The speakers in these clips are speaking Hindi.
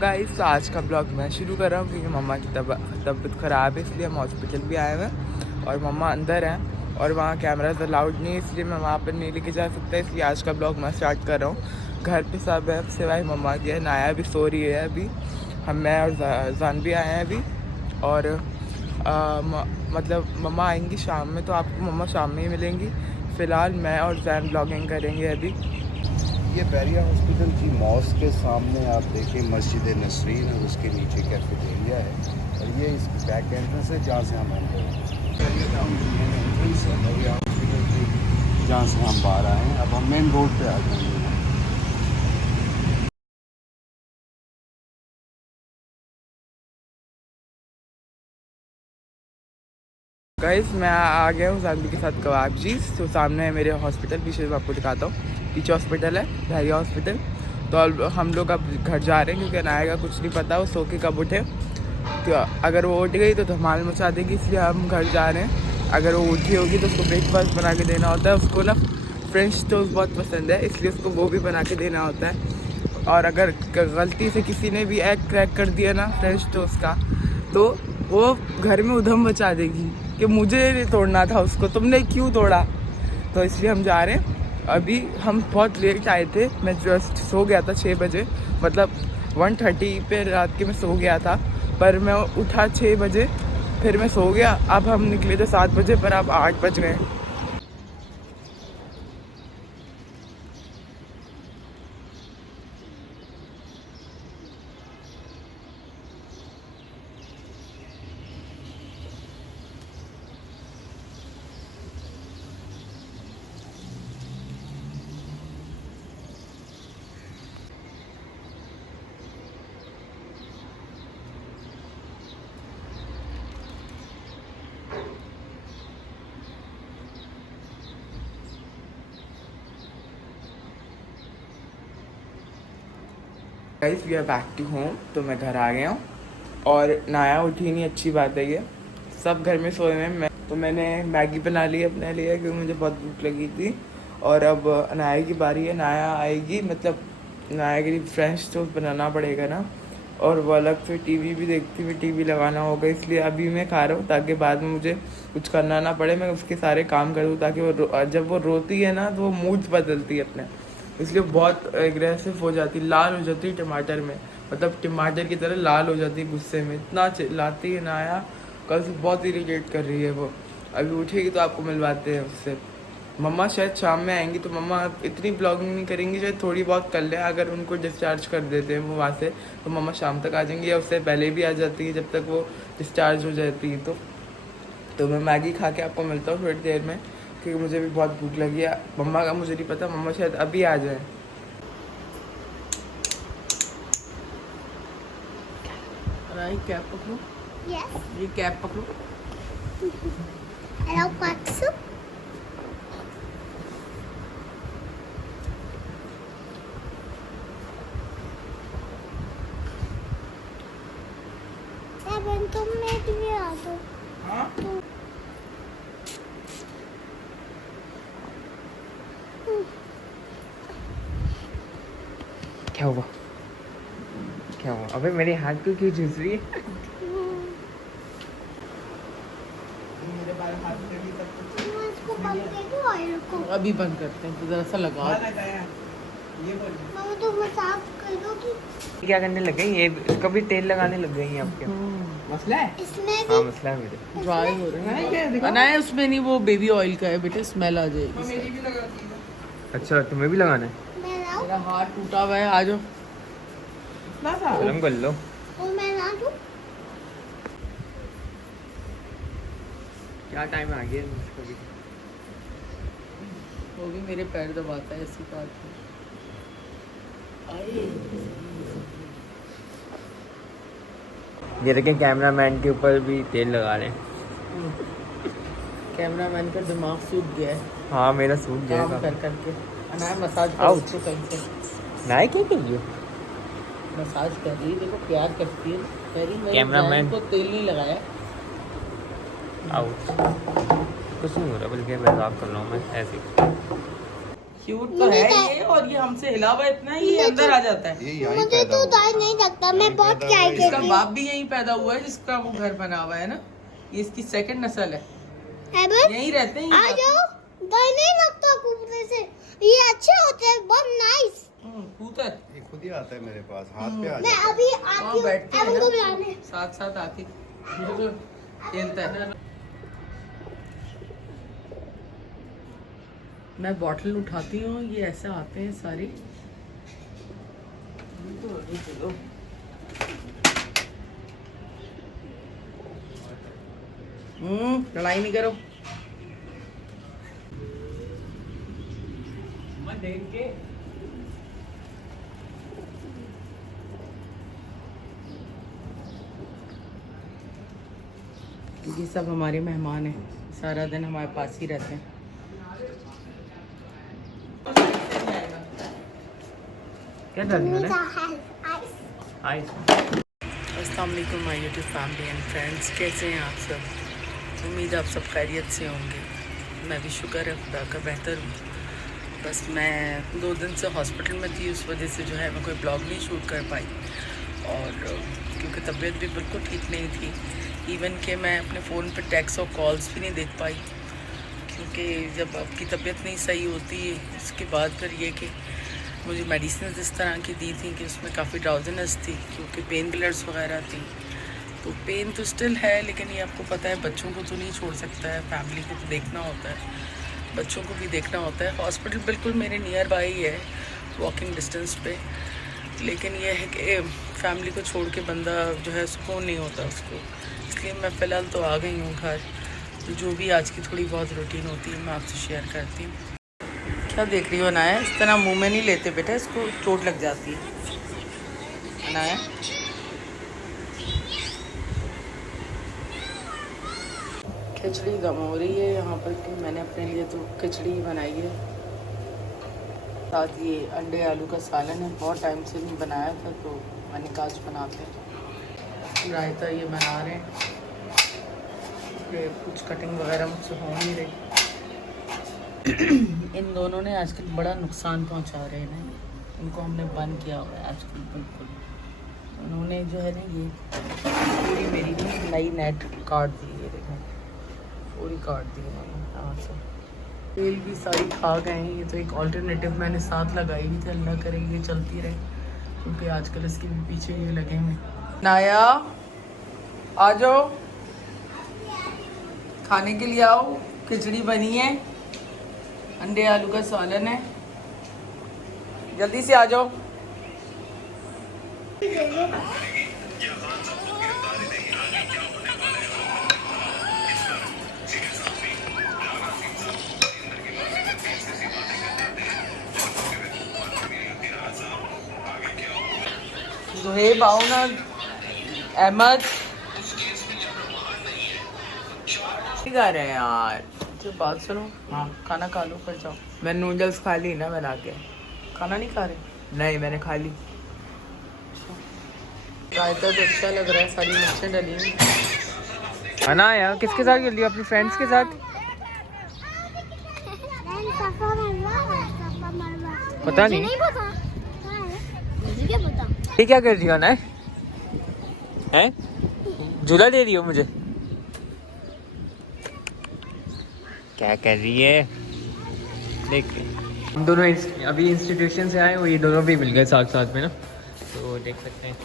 गाइस, तो आज का ब्लॉग मैं शुरू कर रहा हूँ क्योंकि मम्मा की तबीयत ख़राब है, इसलिए हम हॉस्पिटल भी आए हुए हैं और मम्मा अंदर हैं और वहाँ कैमराज अलाउड नहीं है, इसलिए मैं वहाँ पर नहीं लेके जा सकता। इसलिए आज का ब्लॉग मैं स्टार्ट कर रहा हूँ। घर पे सब है सिवाय मम्मा की है। नाया भी सो रही है अभी। मैं और जान भी आए हैं अभी। और मतलब मम्मा आएंगी शाम में, तो आपको मम्मा शाम में ही मिलेंगी। फ़िलहाल मैं और जैन ब्लॉगिंग करेंगे अभी। ये बैरिया हॉस्पिटल की मॉस्क के सामने आप देखें मस्जिद नसरीन और उसके नीचे कैफेटेरिया है और ये इसकी बैक एंट्रेंस है जहाँ से हम एंटर हैं। बैरिया हॉस्पिटल की जहाँ से हम बाहर आए हैं। अब हम मेन रोड पे आ जाएंगे। गाइस, मैं आ गया हूँ जानवी के साथ कवाबजी। तो सामने है मेरे हॉस्पिटल, पीछे मैं आपको दिखाता हूँ। पीछे हॉस्पिटल है, बैरिया हॉस्पिटल। तो अब हम लोग अब घर जा रहे हैं क्योंकि अनाया का कुछ नहीं पता वो सो के कब उठे। तो अगर वो उठ गई तो धमाल मचा देगी, इसलिए हम घर जा रहे हैं। अगर वो उठी होगी तो उसको ब्रेकफास्ट बना के देना होता है। उसको ना फ्रेंच टोस्ट बहुत पसंद है, इसलिए उसको वो भी बना के देना होता है। और अगर गलती से किसी ने भी एग क्रैक कर दिया ना फ्रेंच टोस्ट का, तो वो घर में उधम मचा देगी कि मुझे नहीं तोड़ना था उसको, तुमने क्यों तोड़ा। तो इसलिए हम जा रहे हैं। अभी हम बहुत लेट आए थे, मैं जस्ट सो गया था 6 बजे, मतलब 1:30 पे रात के मैं सो गया था। पर मैं उठा 6 बजे, फिर मैं सो गया। अब हम निकले थे 7 बजे, पर अब 8 बज गए। Guys, we are back to home. तो मैं घर आ गया हूँ और नाया उठी नहीं, अच्छी बात है ये। सब घर में सोए हैं। मैंने मैगी बना ली अपने लिए क्योंकि मुझे बहुत भूख लगी थी। और अब नाया की बारी है। नाया आएगी, मतलब नाया के लिए फ्रेंच टोस्ट बनाना पड़ेगा ना, और वो अलग से टीवी भी देखती हुई टीवी लगाना होगा, इसलिए अभी मैं खा रहा हूँ ताकि बाद में मुझे कुछ करना ना पड़े, मैं उसके सारे काम करूँ। ताकि वो जब वो रोती है ना तो वो मूड बदलती है अपने, इसलिए बहुत एग्रेसिव हो जाती, लाल हो जाती है टमाटर में, मतलब टमाटर की तरह लाल हो जाती है गुस्से में। इतना चिल्लाती है नाया, कल से बहुत इरिटेट कर रही है वो। अभी उठेगी तो आपको मिलवाते हैं उससे। मम्मा शायद शाम में आएंगी, तो मम्मा इतनी ब्लॉगिंग नहीं करेंगी, शायद थोड़ी बहुत कर ले। अगर उनको डिस्चार्ज कर देते हैं वो वहाँ से, तो मम्मा शाम तक आ जाएंगी या उससे पहले भी आ जाती है जब तक वो डिस्चार्ज हो जाती है। तो मैं मैगी खा के आपको मिलता हूँ थोड़ी देर में, क्योंकि मुझे भी बहुत भूख लगी है। मम्मा का मुझे नहीं पता, मम्मा शायद अभी आ जाए। कैप पकड़ो। Yes. ये कैप पकड़ो। Hello, Paksu. Seven, तुम में भी आ दो। हाँ? क्या हुआ? क्या हुआ? अबे मेरे हाथ को क्यों चूस रही है? मेरे बाल हाथ में भी तब तक। इसको बंद कर दो ऑयल को। अभी बंद करते हैं, तो जरा सा लगा। ये बोल मम्मी तो मसाज कर दोगी। क्या करने लग गई? ये इसका भी तेल लगाने लग गई हैं आपके। मसला है? इसमें हाँ भी मसला है मेरे। ड्राई हो रही है ना, उसमें नहीं, वो बेबी ऑयल का है बेटे, स्मेल आ जाएगी। मेरी भी लगाती है। अच्छा, तुम्हें भी लगाना है? मैं लाऊं? मेरा हाथ टूटा हुआ है, आ जाओ। गरम कर लो। और मैं ला दूं? क्या टाइम आ गया इसका भी? वो भी मेरे पैर दबाता है, ऐसी बात है। ये देखें, कैमरामैन के ऊपर भी तेल लगा रहे हैं। कैमरामैन का दिमाग सूख गया है हाँ, मेरा सूख गया काम कर करके। अनाया मसाज कर आउट। उसको सही से। नाय क्या कर रही हो? मसाज कर रही है, देखो प्यार करती है। कह रही मेरे कैमरामैन जान को तेल नहीं लगाया। आउट। कुछ नहीं हो रहा, बल्कि मजाक कर रहा हूँ मैं ऐसे ही। क्यूट तो है ये, और ये हमसे हिला हुआ इतना ही, ये अंदर आ जाता है। ये यहीं मुझे पैदा तो हुआ डर नहीं लगता, मैं यहीं बहुत पैदा क्या हुआ, इसका करती बाप भी यहीं पैदा हुआ है, जिसका वो घर बना हुआ है ना, ये इसकी सेकंड नस्ल है, एबन यहीं रहते हैं आ ये। जाओ, डर नहीं लगता कूदने से, ये अच्छे होते हैं, बहुत नाइस। कूतर ये खुद ही आता है मेरे पास, हाथ पे आ मैं जाता है। अभी वहाँ आती हूँ बैठते हैं एबन को ना, बुलाने। साथ साथ आके खेलता है। मैं बॉटल उठाती हूँ, ये ऐसे आते हैं सारे। चलो लड़ाई नहीं करो। ये सब हमारे मेहमान हैं, सारा दिन हमारे पास ही रहते हैं। क्या डाली मैंने? अस्सलाम वालेकुम my YouTube family and friends, कैसे हैं आप सब? उम्मीद आप सब खैरियत से होंगे। मैं भी शुक्र है खुदा का बेहतर हूँ। बस मैं 2 दिन से हॉस्पिटल में थी, उस वजह से जो है मैं कोई ब्लॉग नहीं शूट कर पाई, और क्योंकि तबीयत भी बिल्कुल ठीक नहीं थी। इवन कि मैं अपने फ़ोन पे टेक्स्ट और कॉल्स भी नहीं देख पाई, क्योंकि जब आपकी तबीयत नहीं सही होती है, उसके बाद फिर ये कि मुझे मेडिसिन इस तरह की दी थी कि उसमें काफ़ी ड्राउजीनेस थी, क्योंकि पेन किलर्स वगैरह थी। तो पेन तो स्टिल है, लेकिन ये आपको पता है बच्चों को तो नहीं छोड़ सकता है, फैमिली को तो देखना होता है, बच्चों को भी देखना होता है। हॉस्पिटल बिल्कुल मेरे नियर बाई है, वॉकिंग डिस्टेंस पे, लेकिन यह है कि फैमिली को छोड़ के बंदा जो है सुकून नहीं होता उसको। इसलिए मैं फ़िलहाल तो आ गई हूँ घर, तो जो भी आज की थोड़ी बहुत रूटीन होती है मैं आपसे शेयर करती हूँ। क्या देख रही हो अनाया? इस तरह मुंह में नहीं लेते बेटा, इसको चोट लग जाती है। अनाया खिचड़ी दम हो रही है यहाँ पर, कि मैंने अपने लिए तो खिचड़ी बनाई है, साथ ये अंडे आलू का सालन है। बहुत टाइम से नहीं बनाया था, तो मैंने कहा आज बनाते हैं। रायता ये बना रहे हैं, ये कुछ कटिंग वगैरह मुझसे हो नहीं रही। इन दोनों ने आजकल बड़ा नुकसान पहुंचा रहे हैं ना, इनको हमने बंद किया हुआ है आजकल बिल्कुल। उन्होंने जो है ना ये पूरी मेरी नई नेट काट दी, ये देखें पूरी काट दी उन्होंने यहाँ से। तेल भी सारी खा गए हैं। ये तो एक ऑल्टरनेटिव मैंने साथ लगाई हुई थी, अल्लाह करे ये चलती रहे, क्योंकि आजकल इसके भी पीछे ये लगे हैं। नाया आ जाओ, खाने के लिए आओ, खिचड़ी बनी है, अंडे आलू का सालन है, जल्दी से आ जाओ। जुहेब आओ ना, अहमद गा रहे हैं यार। जो बात सुनो, हाँ खाना खा लो फिर जाओ। मैं नूडल्स खा ली ना बना के। खाना नहीं खा रहे? नहीं, मैंने खा ली। रायता तो अच्छा लग रहा है, सारी मिर्चें डली हुई। अनाया किसके साथ खेल रही हो? अपनी फ्रेंड्स के साथ? सफा मरवा पता नहीं। नहीं पता, मुझे क्या पता। ये क्या कर रही हो अनाया? हैं? झूला दे रही हो मुझे? क्या कर रही है? देख हम दोनों अभी इंस्टीट्यूशन से आए, वो ये दोनों भी मिल गए साथ साथ में ना, तो देख सकते हैं।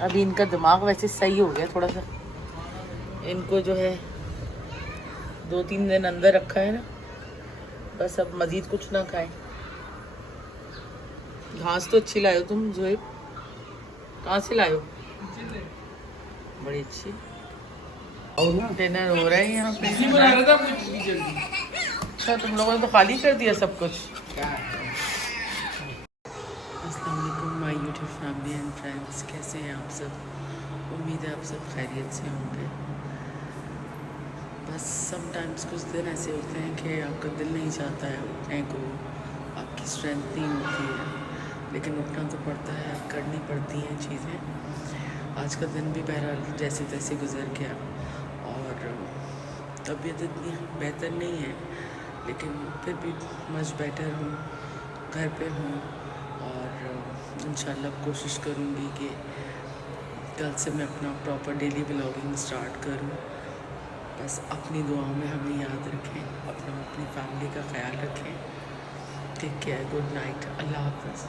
अभी इनका दिमाग वैसे सही हो गया थोड़ा सा, इनको जो है 2-3 दिन अंदर रखा है ना, बस अब मजीद कुछ ना खाएं। घास तो अच्छी लाए हो तुम जोएब, कहाँ से लाए हो? बड़ी अच्छी। डिनर हो रहा है यहाँ पे। अच्छा तुम लोगों ने तो खाली कर दिया सब कुछ। अस्सलाम वालेकुम my YouTube family and friends, कैसे हैं आप सब? उम्मीद है आप सब खैरियत से होंगे। बस समटाइम्स कुछ दिन ऐसे होते हैं कि आपका दिल नहीं चाहता है उठने को, आपकी स्ट्रेंथ नहीं होती है, लेकिन उठना तो पड़ता है, करनी पड़ती हैं चीज़ें। आज का दिन भी बहरहाल जैसे तैसे गुजर गया और तबीयत इतनी बेहतर नहीं है, लेकिन फिर भी मच बेटर हूँ, घर पे हूँ और इंशाल्लाह कोशिश करूँगी कि कल से मैं अपना प्रॉपर डेली व्लॉगिंग स्टार्ट करूँ। बस अपनी दुआओं में हमें याद रखें, अपनी फैमिली का ख्याल रखें। टेक केयर, गुड नाइट, अल्लाह हाफ़िज़।